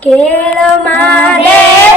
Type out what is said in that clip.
que lo mande.